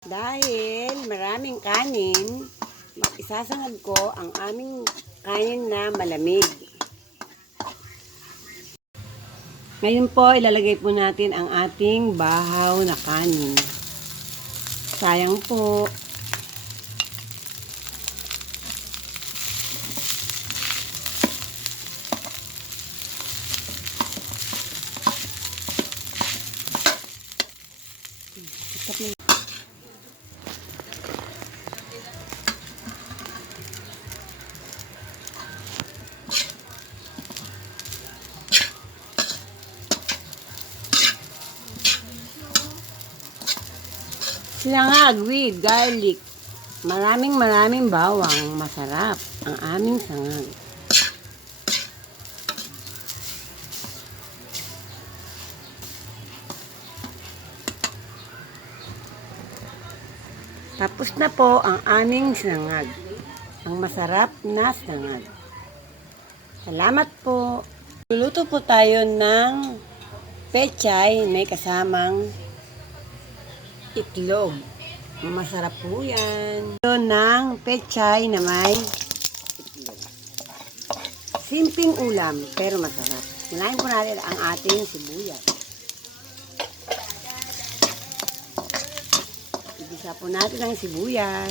Dahil maraming kanin, isasangag ko ang aming kanin na malamig. Ngayon po, ilalagay po natin ang ating bahaw na kanin. Sayang po. Sinangag with garlic. Maraming bawang. Masarap ang aming sangag. Tapos na po ang aming sangag. Ang masarap na sangag. Salamat po. Luluto po tayo ng pechay, may kasamang itlog. Masarap po yan. Ito ng pechay na may itlog. Simpleng ulam, pero masarap. Unahin po natin ang ating sibuyas. Igisa po natin ang sibuyas.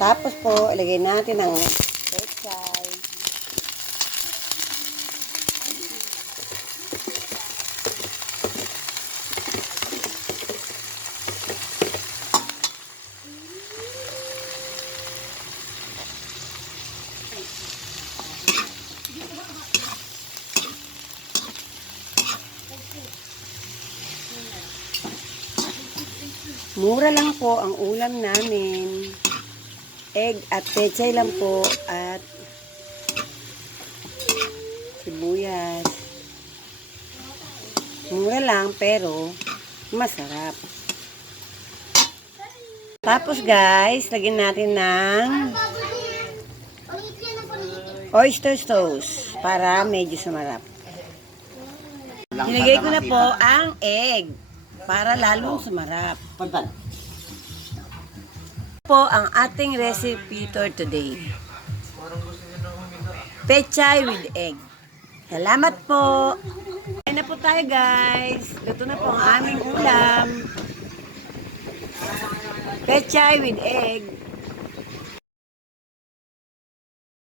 Tapos po, ilagay natin ang pechay. Mura lang po ang ulam namin. Egg at pechay lang po at sibuyas. Mura lang pero masarap. Tapos guys, lagyan natin ng oyster sauce para medyo sumarap. Nilagay ko na po ang egg para lalong sumarap. Po ang ating recipe for today. Pechay with egg. Salamat po. Kain na po tayo guys. Luto na po ang aming ulam. Pechay with egg.